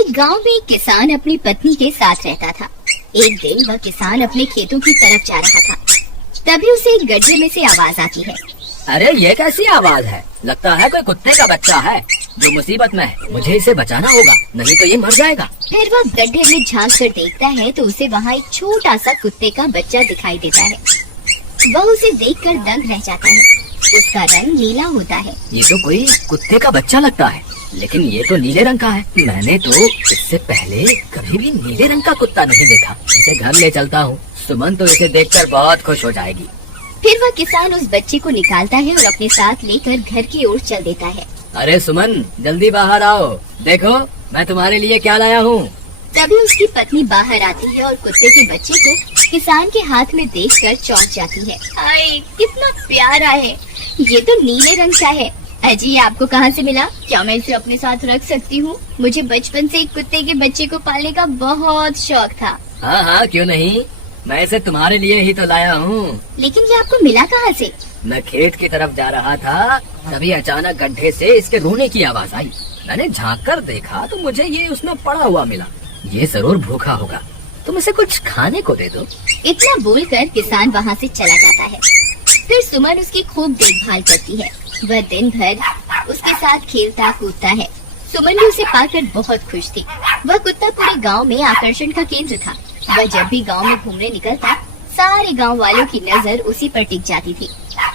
एक गांव में एक किसान अपनी पत्नी के साथ रहता था। एक दिन वह किसान अपने खेतों की तरफ जा रहा था, तभी उसे एक गड्ढे में से आवाज आती है। अरे ये कैसी आवाज है? लगता है कोई कुत्ते का बच्चा है जो मुसीबत में है। मुझे इसे बचाना होगा, नहीं तो ये मर जाएगा। फिर वह गड्ढे में झांक कर देखता है तो उसे वहाँ एक छोटा सा कुत्ते का बच्चा दिखाई देता है। वह उसे देखकर दंग रह जाता है। उसका रंग नीला होता है। ये तो कोई कुत्ते का बच्चा लगता है, लेकिन ये तो नीले रंग का है। मैंने तो इससे पहले कभी भी नीले रंग का कुत्ता नहीं देखा। इसे घर ले चलता हूँ, सुमन तो इसे देखकर बहुत खुश हो जाएगी। फिर वह किसान उस बच्चे को निकालता है और अपने साथ लेकर घर की ओर चल देता है। अरे सुमन, जल्दी बाहर आओ, देखो मैं तुम्हारे लिए क्या लाया हूँ। तभी उसकी पत्नी बाहर आती है और कुत्ते के बच्चे को किसान के हाथ में देखकर चौंक जाती है। आए, कितना प्यारा है, ये तो नीले रंग का है। अजी, आपको कहाँ से मिला? क्या मैं इसे अपने साथ रख सकती हूँ? मुझे बचपन से एक कुत्ते के बच्चे को पालने का बहुत शौक था। हाँ हाँ, क्यों नहीं, मैं इसे तुम्हारे लिए ही तो लाया हूँ। लेकिन ये आपको मिला कहाँ से? मैं खेत की तरफ जा रहा था, तभी अचानक गड्ढे से इसके रोने की आवाज आई। मैंने झांक कर देखा तो मुझे ये उसमें पड़ा हुआ मिला। ये जरूर भूखा होगा, तुम इसे कुछ खाने को दे दो। इतना बोलकर किसान वहाँ से चला जाता है। फिर सुमन उसकी खूब देखभाल करती है। वह दिन भर उसके साथ खेलता कूदता है। सुमन भी उसे पाकर बहुत खुश थी। वह कुत्ता पूरे गांव में आकर्षण का केंद्र था। वह जब भी गांव में घूमने निकलता, सारे गांव वालों की नजर उसी पर टिक जाती थी,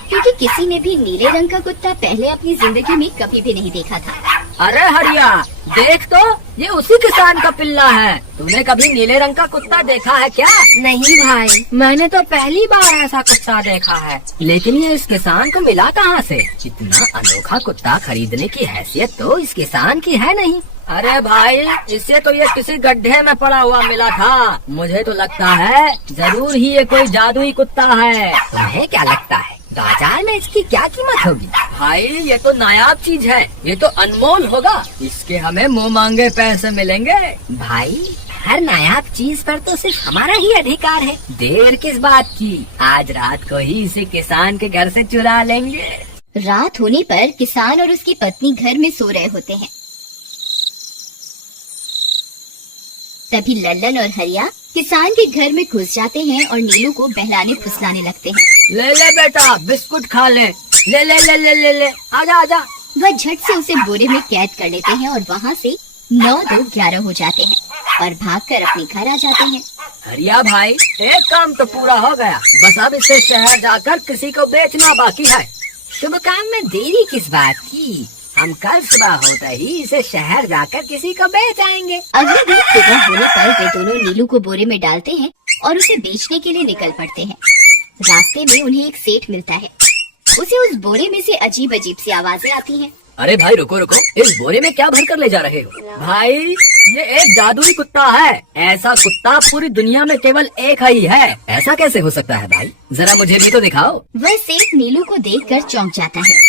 क्योंकि किसी ने भी नीले रंग का कुत्ता पहले अपनी जिंदगी में कभी भी नहीं देखा था। अरे हरिया, देख तो, ये उसी किसान का पिल्ला है। तूने कभी नीले रंग का कुत्ता देखा है क्या? नहीं भाई, मैंने तो पहली बार ऐसा कुत्ता देखा है। लेकिन ये इस किसान को मिला कहाँ से? इतना अनोखा कुत्ता खरीदने की हैसियत तो इस किसान की है नहीं। अरे भाई, इससे तो ये किसी गड्ढे में पड़ा हुआ मिला था। मुझे तो लगता है जरूर ही ये कोई जादुई कुत्ता है। तुम्हें क्या लगता है बाजार में इसकी क्या कीमत होगी? भाई, ये तो नायाब चीज है, ये तो अनमोल होगा। इसके हमें मुंह मांगे पैसे मिलेंगे। भाई, हर नायाब चीज पर तो सिर्फ हमारा ही अधिकार है। देर किस बात की, आज रात को ही इसे किसान के घर से चुरा लेंगे। रात होने पर किसान और उसकी पत्नी घर में सो रहे होते हैं। तभी लल्लन और हरिया किसान के घर में घुस जाते हैं और नीलू को बहलाने फुसलाने लगते हैं। ले ले बेटा, बिस्कुट खा ले। ले ले ले ले ले ले, आजा आजा। वह झट से उसे बोरे में कैद कर लेते हैं और वहाँ से 9-2-11 हो जाते हैं और भागकर अपने घर आ जाते हैं। हरिया भाई, एक काम तो पूरा हो गया, बस अब इसे शहर जाकर किसी को बेचना बाकी है। शुभ काम में देरी किस बात की? हम कल सुबह होते ही इसे शहर जाकर किसी को बेच आएंगे। अगले दिन सुबह होने पर वे दोनों नीलू को बोरे में डालते हैं और उसे बेचने के लिए निकल पड़ते हैं। रास्ते में उन्हें एक सेठ मिलता है। उसे उस बोरे में से अजीब अजीब सी आवाजें आती हैं। अरे भाई, रुको रुको, इस बोरे में क्या भर कर ले जा रहे हो? भाई, ये एक जादुई कुत्ता है। ऐसा कुत्ता पूरी दुनिया में केवल एक ही है। ऐसा कैसे हो सकता है भाई? जरा मुझे भी तो दिखाओ। वह सेठ नीलू को देखकर चौंक जाता है।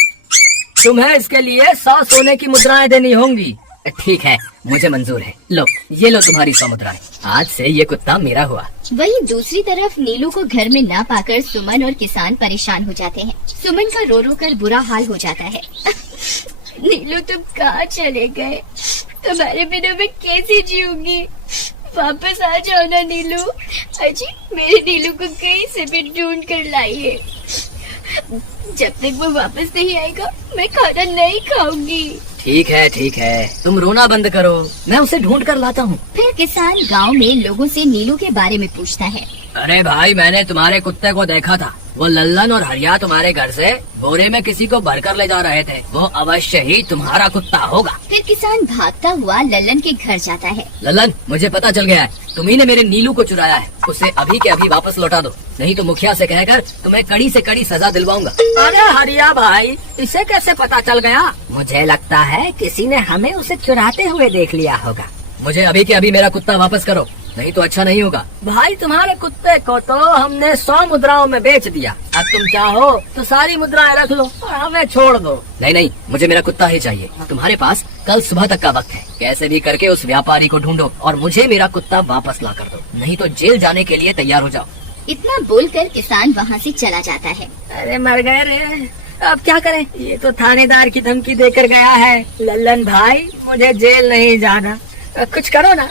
तुम्हें इसके लिए 100 सोने की मुद्राएं देनी होंगी। ठीक है, मुझे मंजूर है। लो, ये लो तुम्हारी 100 मुद्राएं। आज से ये कुत्ता मेरा हुआ। वहीं दूसरी तरफ नीलू को घर में न पाकर सुमन और किसान परेशान हो जाते हैं। सुमन का रो रो कर बुरा हाल हो जाता है। नीलू, तुम कहाँ चले गए? तुम्हारे बिना मैं कैसे जीऊंगी? वापस आ जाओ ना नीलू। अजी, मेरे नीलू को कहीं से भी ढूंढ कर लाइए। जब तक वो वापस नहीं आएगा मैं खाना नहीं खाऊंगी। ठीक है, तुम रोना बंद करो, मैं उसे ढूंढ कर लाता हूँ। फिर किसान गांव में लोगों से नीलू के बारे में पूछता है। अरे भाई, मैंने तुम्हारे कुत्ते को देखा था। वो लल्लन और हरिया तुम्हारे घर से बोरे में किसी को भरकर ले जा रहे थे। वो अवश्य ही तुम्हारा कुत्ता होगा। फिर किसान भागता हुआ लल्लन के घर जाता है। लल्लन, मुझे पता चल गया है, तुम्ही ने मेरे नीलू को चुराया है। उसे अभी के अभी वापस लौटा दो, नहीं तो मुखिया से कहकर तुम्हें कड़ी से कड़ी सजा दिलवाऊंगा। अरे हरिया भाई, इसे कैसे पता चल गया? मुझे लगता है किसी ने हमें उसे चुराते हुए देख लिया होगा। मुझे अभी के अभी मेरा कुत्ता वापस करो, नहीं तो अच्छा नहीं होगा। भाई, तुम्हारे कुत्ते को तो हमने 100 मुद्राओं में बेच दिया। अब तुम चाहो तो सारी मुद्राएं रख लो और हमें छोड़ दो। नहीं, मुझे मेरा कुत्ता ही चाहिए। तुम्हारे पास कल सुबह तक का वक्त है। कैसे भी करके उस व्यापारी को ढूंढो और मुझे मेरा कुत्ता वापस ला कर दो, नहीं तो जेल जाने के लिए तैयार हो जाओ। इतना बोलकर किसान वहाँ से चला जाता है। अरे मर गए रे, अब क्या करें? ये तो थानेदार की धमकी देकर गया है। लल्लन भाई, मुझे जेल नहीं जाना, कुछ करो ना।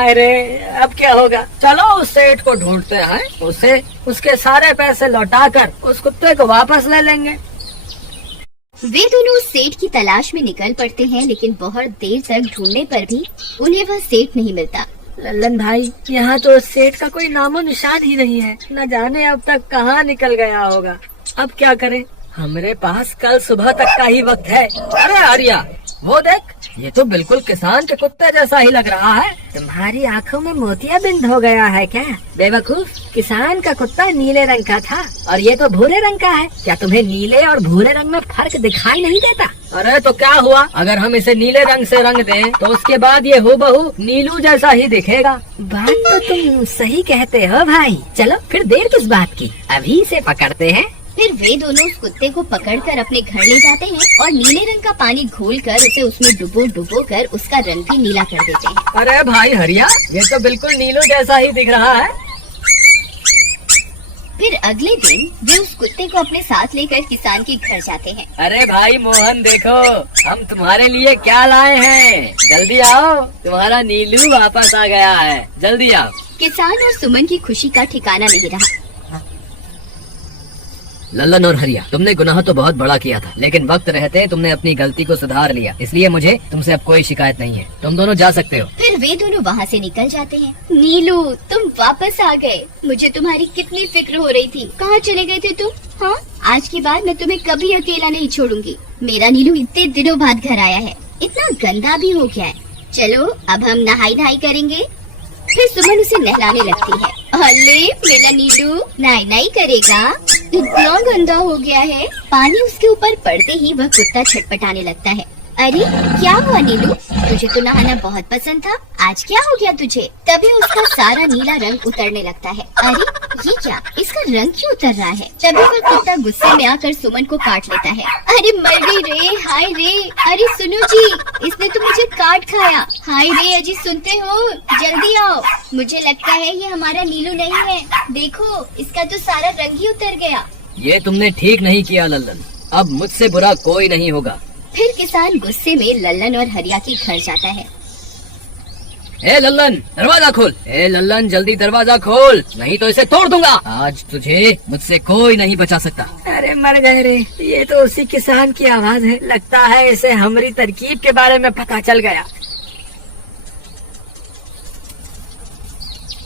अरे अब क्या होगा? चलो उस सेठ को ढूंढते हैं, उसे उसके सारे पैसे लौटाकर उस कुत्ते को वापस ले लेंगे। वे दोनों उस सेठ की तलाश में निकल पड़ते हैं, लेकिन बहुत देर तक ढूंढने पर भी उन्हें वह सेठ नहीं मिलता। लल्लन भाई, यहाँ तो सेठ का कोई नामो निशान ही नहीं है। न जाने अब तक कहाँ निकल गया होगा। अब क्या करें? हमारे पास कल सुबह तक का ही वक्त है। अरे आर्या, वो देख, ये तो बिल्कुल किसान के कुत्ते जैसा ही लग रहा है। तुम्हारी आँखों में मोतियाबिंद हो गया है क्या बेवकूफ? किसान का कुत्ता नीले रंग का था और ये तो भूरे रंग का है। क्या तुम्हें नीले और भूरे रंग में फर्क दिखाई नहीं देता? अरे तो क्या हुआ, अगर हम इसे नीले रंग से रंग दें तो उसके बाद ये हूबहू नीलू जैसा ही दिखेगा। बात तो तुम सही कहते हो भाई। चलो फिर देर किस बात की, अभी इसे पकड़ते हैं। फिर वे दोनों उस कुत्ते को पकड़कर अपने घर ले जाते हैं और नीले रंग का पानी घोलकर उसे उसमें डुबो कर उसका रंग भी नीला कर देते हैं। अरे भाई हरिया, ये तो बिल्कुल नीलू जैसा ही दिख रहा है। फिर अगले दिन वे उस कुत्ते को अपने साथ लेकर किसान के घर जाते हैं। अरे भाई मोहन, देखो हम तुम्हारे लिए क्या लाए हैं। जल्दी आओ, तुम्हारा नीलू वापस आ गया है, जल्दी आओ। किसान और सुमन की खुशी का ठिकाना नहीं रहा। लल्लन और हरिया, तुमने गुनाह तो बहुत बड़ा किया था, लेकिन वक्त रहते तुमने अपनी गलती को सुधार लिया, इसलिए मुझे तुमसे अब कोई शिकायत नहीं है। तुम दोनों जा सकते हो। फिर वे दोनों वहाँ से निकल जाते हैं। नीलू, तुम वापस आ गए। मुझे तुम्हारी कितनी फिक्र हो रही थी। कहाँ चले गए थे तुम? हाँ, आज के बाद मैं तुम्हें कभी अकेला नहीं छोड़ूंगी। मेरा नीलू इतने दिनों बाद घर आया है, इतना गंदा भी हो गया है। चलो अब हम नहाई करेंगे। फिर सुमन उसे नहलाने लगती है। अरे मेरा नीलू नाई करेगा, इतना गंदा हो गया है। पानी उसके ऊपर पड़ते ही वह कुत्ता छटपटाने लगता है। अरे क्या हुआ नीलू, तुझे तो नहाना बहुत पसंद था, आज क्या हो गया तुझे? तभी उसका सारा नीला रंग उतरने लगता है। अरे ये क्या, इसका रंग क्यों उतर रहा है? तभी वह कुत्ता गुस्से में आकर सुमन को काट लेता है। अरे मर गई रे, हाय रे। अरे सुनो जी, इसने तो मुझे काट खाया। हाय रे अजी, सुनते हो? जल्दी आओ, मुझे लगता है ये हमारा नीलू नहीं है। देखो, इसका तो सारा रंग ही उतर गया। ये तुमने ठीक नहीं किया लल्लन, अब मुझसे बुरा कोई नहीं होगा। फिर किसान गुस्से में लल्लन और हरिया के घर जाता है। ए लल्लन, दरवाजा खोल। ए लल्लन, जल्दी दरवाजा खोल, नहीं तो इसे तोड़ दूंगा। आज तुझे मुझसे कोई नहीं बचा सकता। अरे मर गए रे, ये तो उसी किसान की आवाज है। लगता है इसे हमारी तरकीब के बारे में पता चल गया।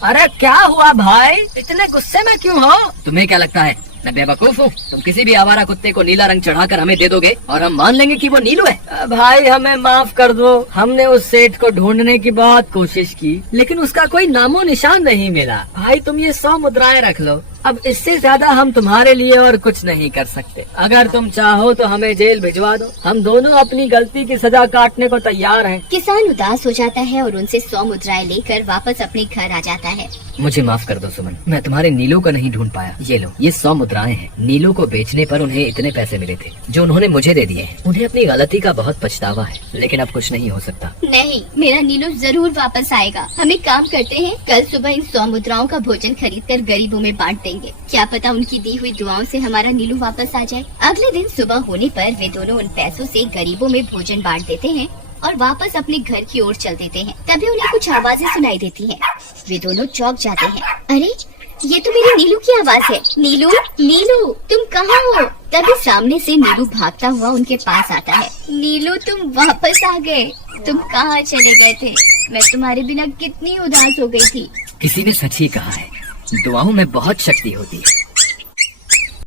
अरे क्या हुआ भाई, इतने गुस्से में क्यों हो? तुम्हें क्या लगता है मैं बेवकूफ हूँ? तुम किसी भी आवारा कुत्ते को नीला रंग चढ़ाकर हमें दे दोगे और हम मान लेंगे कि वो नीलू है? भाई हमें माफ कर दो, हमने उस सेठ को ढूंढने की बहुत कोशिश की, लेकिन उसका कोई नामो निशान नहीं मिला। भाई तुम ये 100 मुद्राएं रख लो, अब इससे ज्यादा हम तुम्हारे लिए और कुछ नहीं कर सकते। अगर तुम चाहो तो हमें जेल भिजवा दो, हम दोनों अपनी गलती की सजा काटने को तैयार हैं। किसान उदास हो जाता है और उनसे 100 मुद्राएं लेकर वापस अपने घर आ जाता है। मुझे माफ कर दो सुमन, मैं तुम्हारे नीलू को नहीं ढूंढ पाया। ये लो, ये 100 मुद्राएं हैं। नीलू को बेचने पर उन्हें इतने पैसे मिले थे जो उन्होंने मुझे दे दिए हैं। उन्हें अपनी गलती का बहुत पछतावा है, लेकिन अब कुछ नहीं हो सकता। नहीं, मेरा नीलू जरूर वापस आएगा। हम एक काम करते हैं, कल सुबह इन 100 मुद्राओं का भोजन खरीदकर गरीबों में बांट देंगे। क्या पता उनकी दी हुई दुआओं से हमारा नीलू वापस आ जाए। अगले दिन सुबह होने पर वे दोनों उन पैसों से गरीबों में भोजन बांट देते हैं और वापस अपने घर की ओर चल देते हैं। तभी उन्हें कुछ आवाजें सुनाई देती हैं। वे दोनों चौंक जाते हैं। अरे ये तो मेरे नीलू की आवाज है। नीलू, नीलू तुम कहाँ हो? तभी सामने से नीलू भागता हुआ उनके पास आता है। नीलू तुम वापस आ गए, तुम कहाँ चले गए थे? मैं तुम्हारे बिना कितनी उदास हो गई थी। किसी ने सच ही कहा है, दुआओं में बहुत शक्ति होती है।